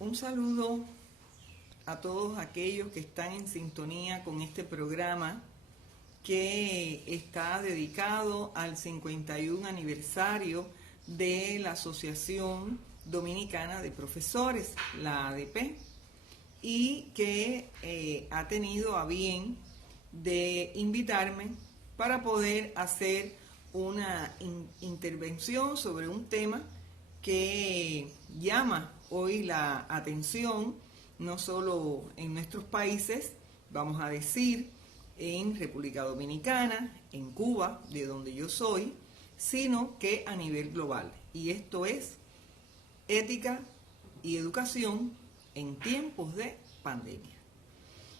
Un saludo a todos aquellos que están en sintonía con este programa que está dedicado al 51 aniversario de la Asociación Dominicana de Profesores, la ADP, y que ha tenido a bien de invitarme para poder hacer una intervención sobre un tema que llama hoy la atención, no solo en nuestros países, vamos a decir, en República Dominicana, en Cuba, de donde yo soy, sino que a nivel global. Y esto es ética y educación en tiempos de pandemia.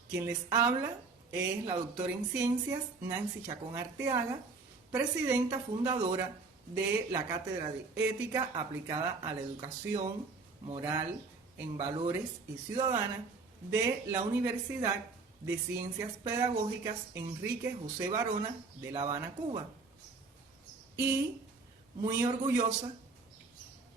Quien les habla es la doctora en ciencias Nancy Chacón Arteaga, presidenta fundadora de la Cátedra de Ética aplicada a la educación moral en valores y ciudadana de la Universidad de Ciencias Pedagógicas Enrique José Barona de La Habana, Cuba. Y muy orgullosa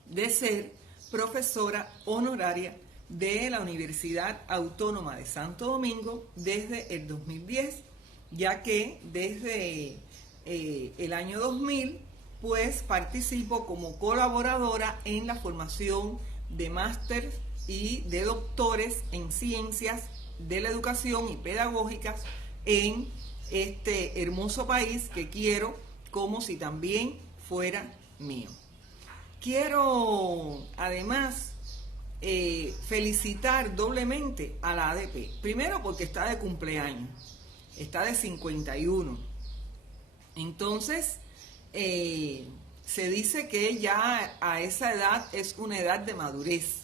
de ser profesora honoraria de la Universidad Autónoma de Santo Domingo desde el 2010, ya que desde el año 2000 pues participo como colaboradora en la formación de máster y de doctores en ciencias de la educación y pedagógicas en este hermoso país que quiero como si también fuera mío. Quiero además felicitar doblemente a la ADP, primero porque está de cumpleaños, está de 51, entonces se dice que ya a esa edad es una edad de madurez,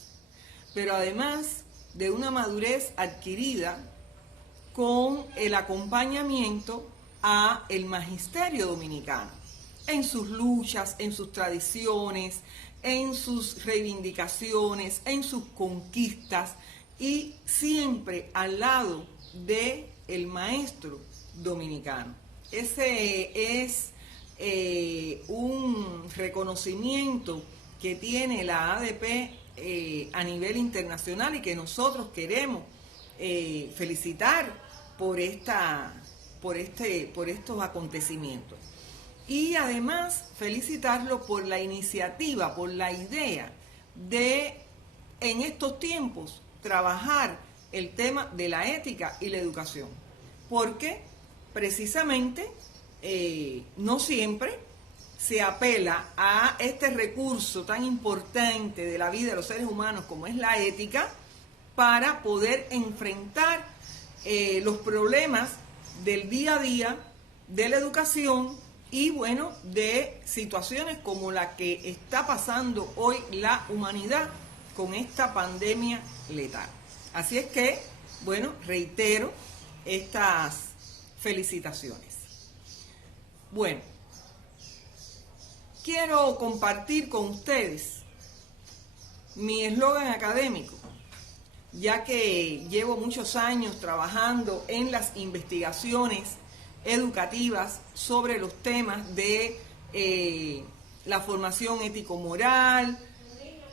pero además de una madurez adquirida con el acompañamiento a el magisterio dominicano, en sus luchas, en sus tradiciones, en sus reivindicaciones, en sus conquistas y siempre al lado del maestro dominicano. Ese es un reconocimiento que tiene la ADP a nivel internacional y que nosotros queremos felicitar por estos acontecimientos. Y además felicitarlo por la iniciativa, por la idea de en estos tiempos trabajar el tema de la ética y la educación, porque precisamente no siempre se apela a este recurso tan importante de la vida de los seres humanos como es la ética para poder enfrentar los problemas del día a día de la educación y bueno, de situaciones como la que está pasando hoy la humanidad con esta pandemia letal. Así es que, bueno, reitero estas felicitaciones. Bueno, quiero compartir con ustedes mi eslogan académico, ya que llevo muchos años trabajando en las investigaciones educativas sobre los temas de la formación ético-moral,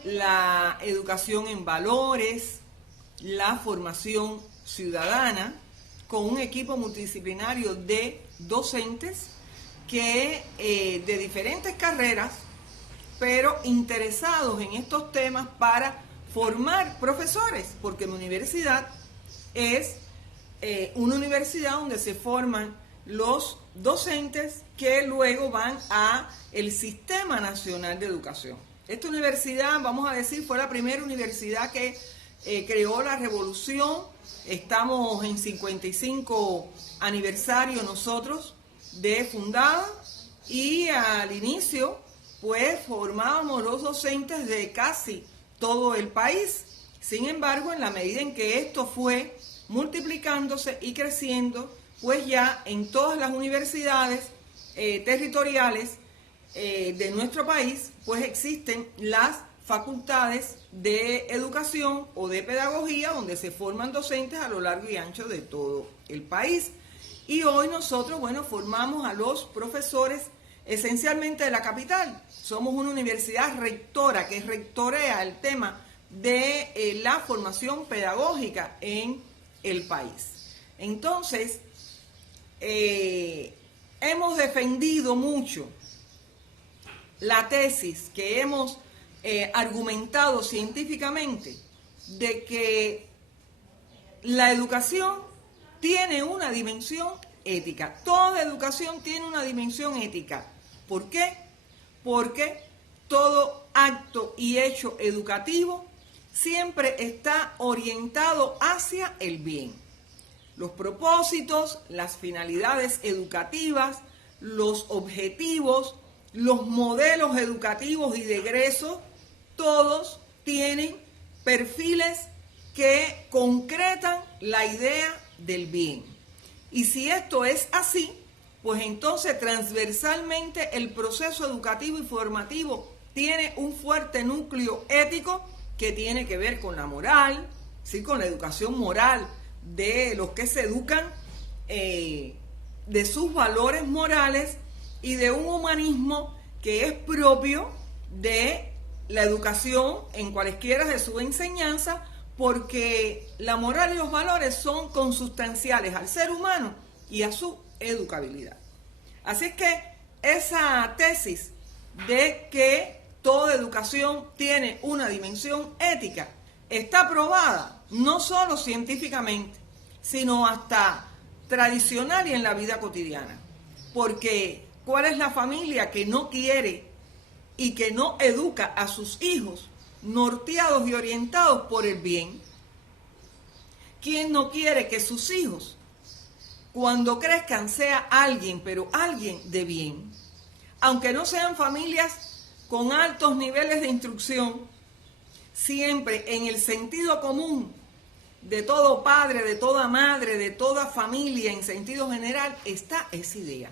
la educación en valores, la formación ciudadana, con un equipo multidisciplinario de docentes que de diferentes carreras, pero interesados en estos temas para formar profesores, porque mi universidad es una universidad donde se forman los docentes que luego van a el Sistema Nacional de Educación. Esta universidad, vamos a decir, fue la primera universidad que creó la revolución. Estamos en 55 aniversario nosotros de fundada y al inicio pues formábamos los docentes de casi todo el país. Sin embargo, en la medida en que esto fue multiplicándose y creciendo, pues ya en todas las universidades territoriales de nuestro país, pues existen las facultades de educación o de pedagogía donde se forman docentes a lo largo y ancho de todo el país. Y hoy nosotros, bueno, formamos a los profesores esencialmente de la capital. Somos una universidad rectora que rectorea el tema de la formación pedagógica en el país. Entonces, hemos defendido mucho la tesis que hemos argumentado científicamente de que la educación tiene una dimensión ética. Toda educación tiene una dimensión ética. ¿Por qué? Porque todo acto y hecho educativo siempre está orientado hacia el bien. Los propósitos, las finalidades educativas, los objetivos, los modelos educativos y de egreso, todos tienen perfiles que concretan la idea del bien. Y si esto es así, pues entonces transversalmente el proceso educativo y formativo tiene un fuerte núcleo ético que tiene que ver con la moral, ¿sí? Con la educación moral de los que se educan, de sus valores morales y de un humanismo que es propio de la educación en cualesquiera de su enseñanza, porque la moral y los valores son consustanciales al ser humano y a su educabilidad. Así es que esa tesis de que toda educación tiene una dimensión ética está probada no solo científicamente, sino hasta tradicional y en la vida cotidiana. Porque ¿cuál es la familia que no quiere y que no educa a sus hijos norteados y orientados por el bien? ¿Quién no quiere que sus hijos, cuando crezcan, sea alguien, pero alguien de bien? Aunque no sean familias con altos niveles de instrucción, siempre en el sentido común de todo padre, de toda madre, de toda familia, en sentido general, está esa idea.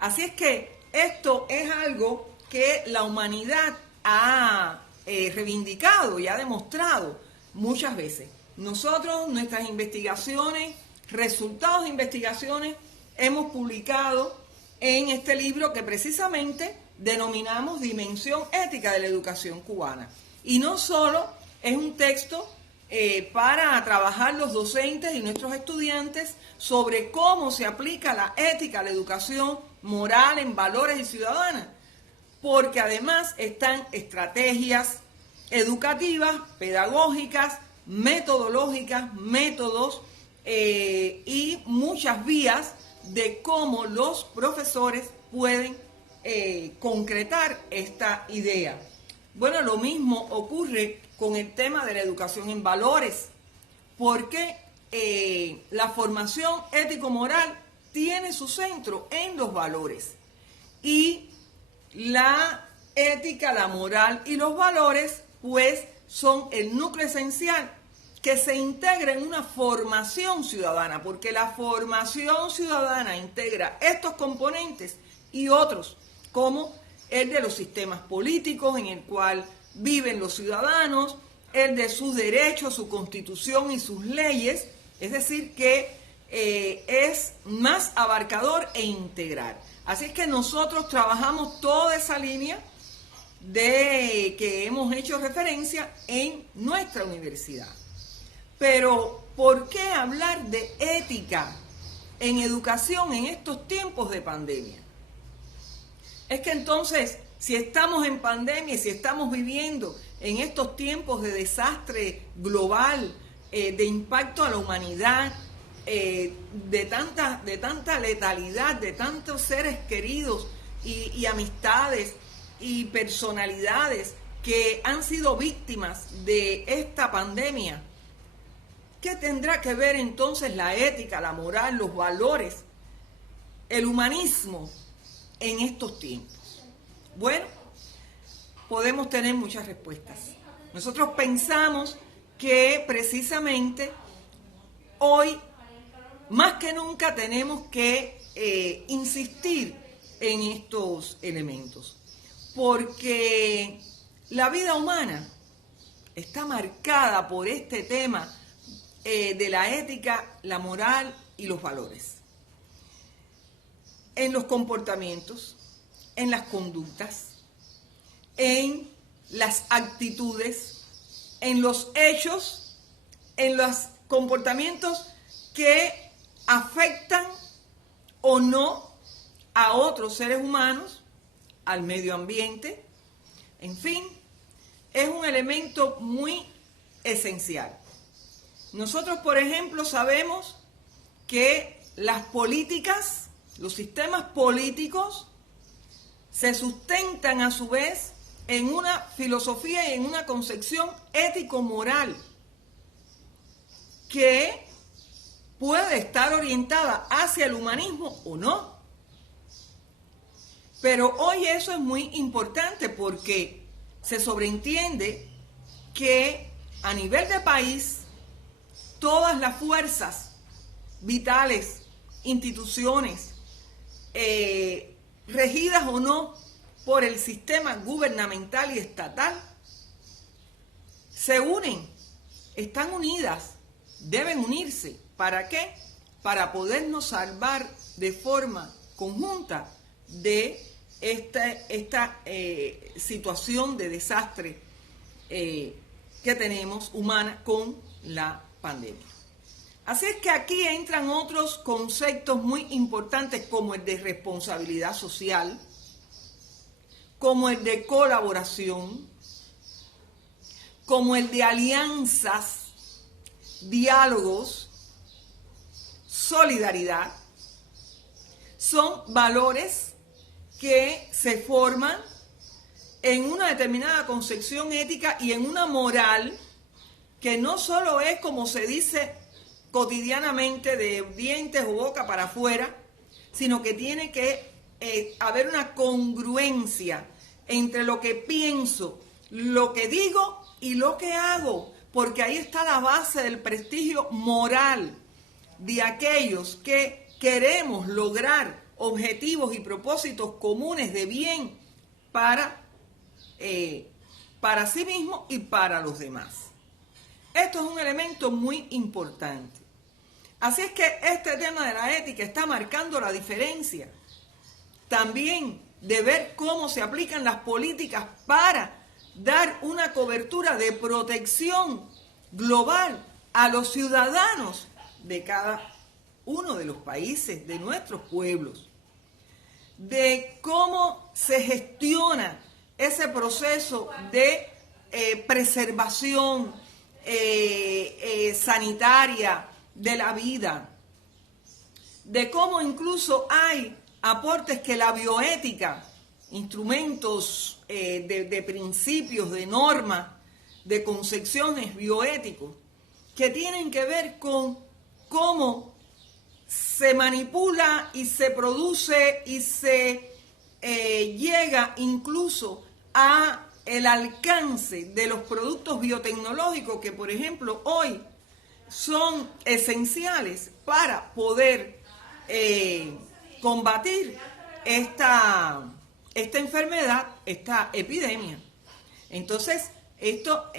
Así es que esto es algo que la humanidad ha reivindicado y ha demostrado muchas veces. Nosotros, nuestras investigaciones, resultados de investigaciones, hemos publicado en este libro que precisamente denominamos Dimensión Ética de la Educación Cubana. Y no solo es un texto para trabajar los docentes y nuestros estudiantes sobre cómo se aplica la ética a la educación moral en valores y ciudadanas, porque además están estrategias educativas, pedagógicas, metodológicas, métodos y muchas vías de cómo los profesores pueden concretar esta idea. Bueno, lo mismo ocurre con el tema de la educación en valores, porque la formación ético-moral tiene su centro en los valores. Y la ética, la moral y los valores, pues, son el núcleo esencial que se integra en una formación ciudadana, porque la formación ciudadana integra estos componentes y otros, como el de los sistemas políticos en el cual viven los ciudadanos, el de sus derechos, su constitución y sus leyes, es decir, que es más abarcador e integral. Así es que nosotros trabajamos toda esa línea de que hemos hecho referencia en nuestra universidad. Pero, ¿por qué hablar de ética en educación en estos tiempos de pandemia? Es que entonces, si estamos en pandemia, si estamos viviendo en estos tiempos de desastre global, de impacto a la humanidad, de tanta letalidad, de tantos seres queridos y amistades y personalidades que han sido víctimas de esta pandemia, ¿qué tendrá que ver entonces la ética, la moral, los valores, el humanismo en estos tiempos? Bueno, podemos tener muchas respuestas. Nosotros pensamos que precisamente hoy, más que nunca, tenemos que insistir en estos elementos, porque la vida humana está marcada por este tema de la ética, la moral y los valores. En los comportamientos, en las conductas, en las actitudes, en los hechos, en los comportamientos que afectan o no a otros seres humanos, al medio ambiente, en fin, es un elemento muy esencial. Nosotros, por ejemplo, sabemos que las políticas, los sistemas políticos, se sustentan a su vez en una filosofía y en una concepción ético-moral que puede estar orientada hacia el humanismo o no. Pero hoy eso es muy importante porque se sobreentiende que a nivel de país todas las fuerzas vitales, instituciones, regidas o no por el sistema gubernamental y estatal, se unen, están unidas, deben unirse. ¿Para qué? Para podernos salvar de forma conjunta de esta situación de desastre que tenemos humana con la pandemia. Así es que aquí entran otros conceptos muy importantes como el de responsabilidad social, como el de colaboración, como el de alianzas, diálogos, solidaridad. Son valores que se forman en una determinada concepción ética y en una moral que no solo es como se dice cotidianamente de dientes o boca para afuera, sino que tiene que haber una congruencia entre lo que pienso, lo que digo y lo que hago, porque ahí está la base del prestigio moral de aquellos que queremos lograr objetivos y propósitos comunes de bien para sí mismo y para los demás. Esto es un elemento muy importante. Así es que este tema de la ética está marcando la diferencia también de ver cómo se aplican las políticas para dar una cobertura de protección global a los ciudadanos de cada uno de los países, de nuestros pueblos, de cómo se gestiona ese proceso de preservación sanitaria de la vida, de cómo incluso hay aportes que la bioética, instrumentos de principios, de normas, de concepciones bioéticos, que tienen que ver con cómo se manipula y se produce y se llega incluso a el alcance de los productos biotecnológicos que, por ejemplo, hoy son esenciales para poder combatir esta enfermedad, esta epidemia. Entonces, esto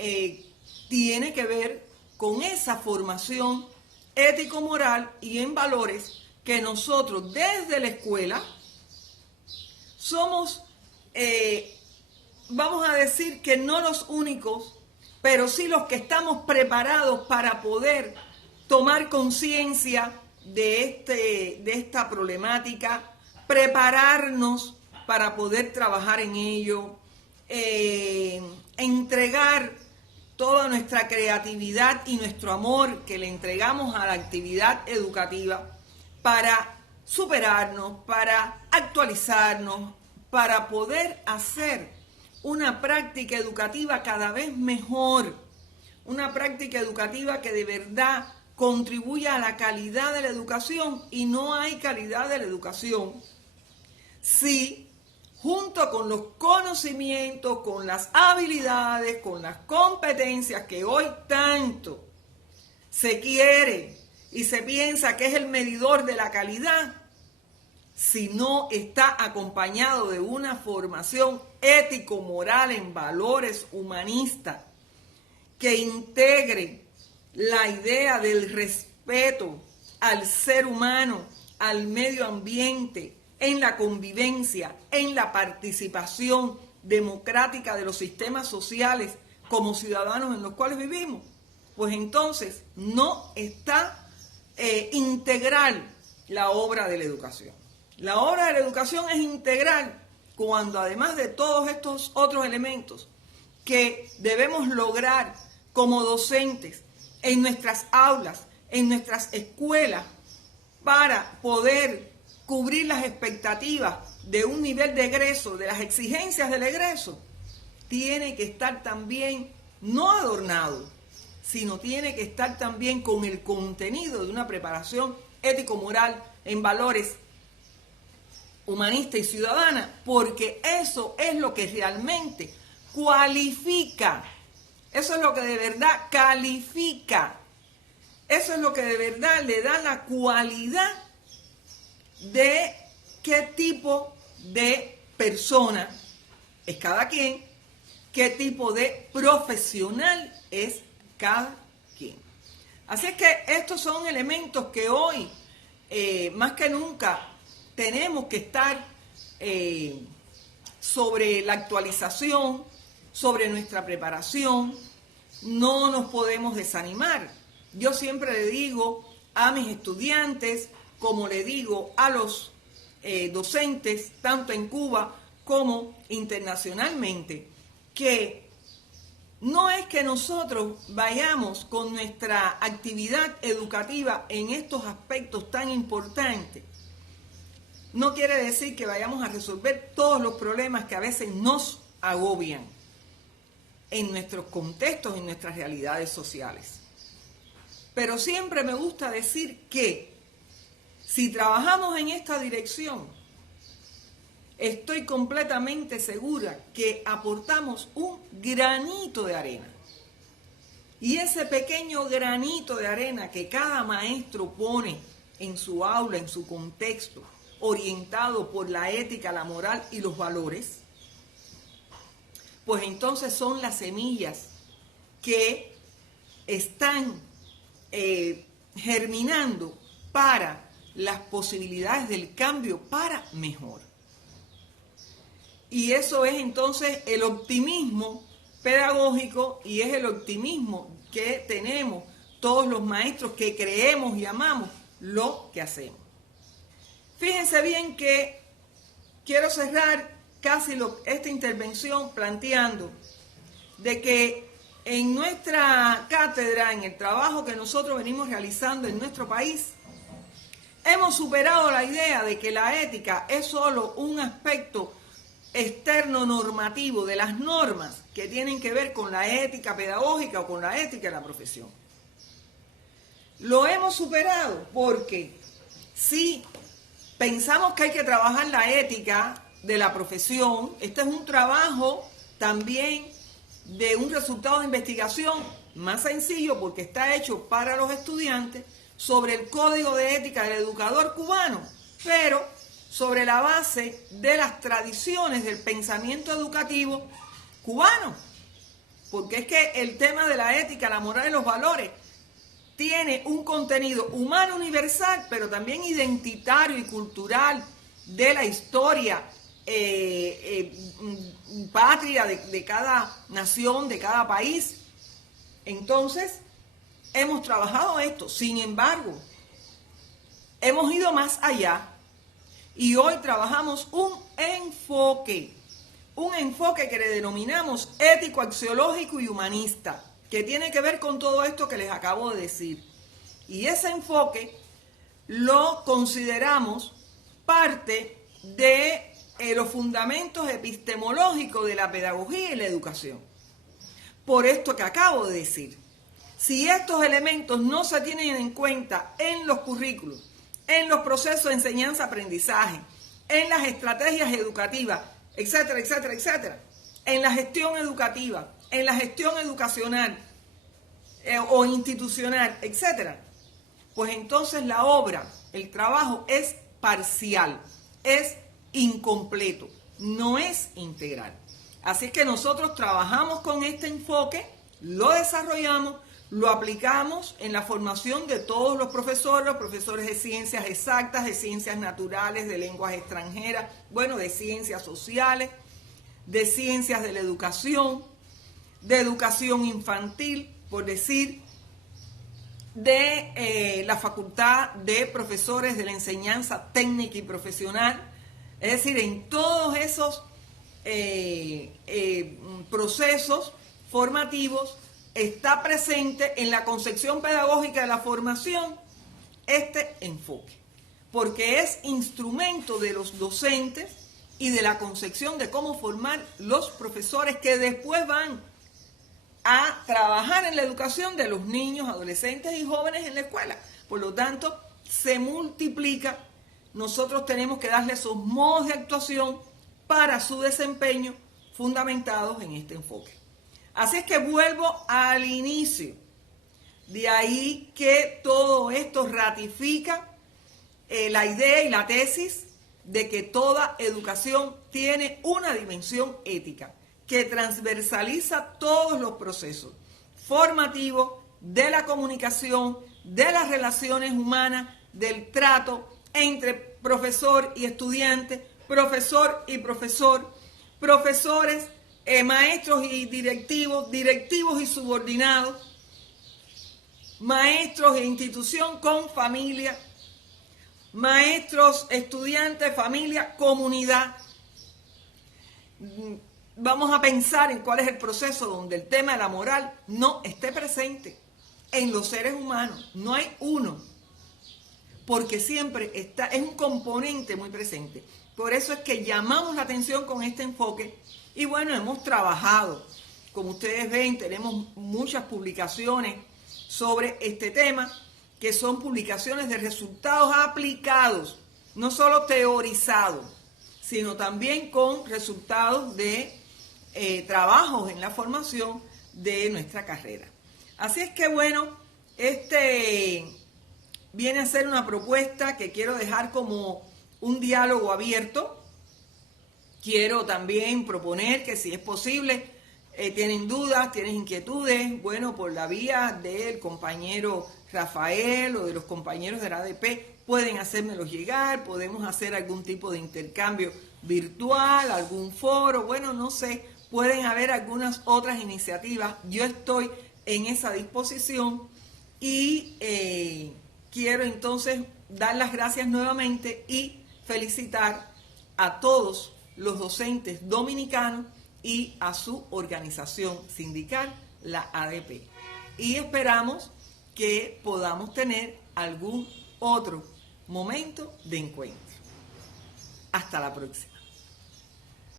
tiene que ver con esa formación ético-moral y en valores que nosotros desde la escuela somos, vamos a decir que no los únicos, pero sí los que estamos preparados para poder tomar conciencia de esta problemática, prepararnos para poder trabajar en ello, entregar toda nuestra creatividad y nuestro amor que le entregamos a la actividad educativa para superarnos, para actualizarnos, para poder hacer una práctica educativa cada vez mejor, una práctica educativa que de verdad contribuya a la calidad de la educación, y no hay calidad de la educación si junto con los conocimientos, con las habilidades, con las competencias que hoy tanto se quiere y se piensa que es el medidor de la calidad, si no está acompañado de una formación ético-moral en valores humanistas que integre la idea del respeto al ser humano, al medio ambiente, en la convivencia, en la participación democrática de los sistemas sociales como ciudadanos en los cuales vivimos, pues entonces no está integral la obra de la educación. La obra de la educación es integral cuando, además de todos estos otros elementos que debemos lograr como docentes en nuestras aulas, en nuestras escuelas, para poder cubrir las expectativas de un nivel de egreso, de las exigencias del egreso, tiene que estar también no adornado, sino tiene que estar también con el contenido de una preparación ético-moral en valores humanista y ciudadana, porque eso es lo que realmente cualifica, eso es lo que de verdad califica, eso es lo que de verdad le da la cualidad de qué tipo de persona es cada quien, qué tipo de profesional es cada quien. Así es que estos son elementos que hoy, más que nunca, tenemos que estar sobre la actualización, sobre nuestra preparación. No nos podemos desanimar. Yo siempre le digo a mis estudiantes, como le digo a los docentes, tanto en Cuba como internacionalmente, que no es que nosotros vayamos con nuestra actividad educativa en estos aspectos tan importantes. No quiere decir que vayamos a resolver todos los problemas que a veces nos agobian en nuestros contextos, en nuestras realidades sociales. Pero siempre me gusta decir que si trabajamos en esta dirección, estoy completamente segura que aportamos un granito de arena. Y ese pequeño granito de arena que cada maestro pone en su aula, en su contexto, orientado por la ética, la moral y los valores, pues entonces son las semillas que están germinando para las posibilidades del cambio para mejor. Y eso es entonces el optimismo pedagógico y es el optimismo que tenemos todos los maestros que creemos y amamos lo que hacemos. Fíjense bien que quiero cerrar casi esta intervención planteando de que en nuestra cátedra, en el trabajo que nosotros venimos realizando en nuestro país, hemos superado la idea de que la ética es solo un aspecto externo normativo de las normas que tienen que ver con la ética pedagógica o con la ética de la profesión. Lo hemos superado porque si pensamos que hay que trabajar la ética de la profesión, este es un trabajo también de un resultado de investigación más sencillo porque está hecho para los estudiantes sobre el código de ética del educador cubano, pero sobre la base de las tradiciones del pensamiento educativo cubano, porque es que el tema de la ética, la moral y los valores tiene un contenido humano universal, pero también identitario y cultural de la historia patria de cada nación, de cada país. Entonces, hemos trabajado esto. Sin embargo, hemos ido más allá y hoy trabajamos un enfoque que le denominamos ético, axiológico y humanista, que tiene que ver con todo esto que les acabo de decir. Y ese enfoque lo consideramos parte de los fundamentos epistemológicos de la pedagogía y la educación. Por esto que acabo de decir, si estos elementos no se tienen en cuenta en los currículos, en los procesos de enseñanza-aprendizaje, en las estrategias educativas, etcétera, etcétera, etcétera, en la gestión educativa, en la gestión educacional o institucional, etcétera, pues entonces la obra, el trabajo es parcial, es incompleto, no es integral. Así que nosotros trabajamos con este enfoque, lo desarrollamos, lo aplicamos en la formación de todos los profesores de ciencias exactas, de ciencias naturales, de lenguas extranjeras, bueno, de ciencias sociales, de ciencias de la educación. de educación infantil, por decir, de la Facultad de Profesores de la Enseñanza Técnica y Profesional. Es decir, en todos esos procesos formativos está presente en la concepción pedagógica de la formación este enfoque, porque es instrumento de los docentes y de la concepción de cómo formar los profesores que después van a trabajar en la educación de los niños, adolescentes y jóvenes en la escuela. Por lo tanto, se multiplica. Nosotros tenemos que darle esos modos de actuación para su desempeño fundamentados en este enfoque. Así es que vuelvo al inicio. De ahí que todo esto ratifica la idea y la tesis de que toda educación tiene una dimensión ética que transversaliza todos los procesos formativos de la comunicación, de las relaciones humanas, del trato entre profesor y estudiante, profesor y profesor, profesores, maestros y directivos, directivos y subordinados, maestros e institución con familia, maestros, estudiantes, familia, comunidad. Vamos a pensar en cuál es el proceso donde el tema de la moral no esté presente en los seres humanos. No hay uno, porque siempre está, es un componente muy presente. Por eso es que llamamos la atención con este enfoque y bueno, hemos trabajado. Como ustedes ven, tenemos muchas publicaciones sobre este tema, que son publicaciones de resultados aplicados, no solo teorizados, sino también con resultados de trabajos en la formación de nuestra carrera. Así es que bueno, este viene a ser una propuesta que quiero dejar como un diálogo abierto. Quiero también proponer que si es posible, tienen dudas, tienen inquietudes, bueno, por la vía del compañero Rafael o de los compañeros de la ADP, pueden hacérmelos llegar, podemos hacer algún tipo de intercambio virtual, algún foro, bueno, no sé, pueden haber algunas otras iniciativas. Yo estoy en esa disposición y quiero entonces dar las gracias nuevamente y felicitar a todos los docentes dominicanos y a su organización sindical, la ADP. Y esperamos que podamos tener algún otro momento de encuentro. Hasta la próxima.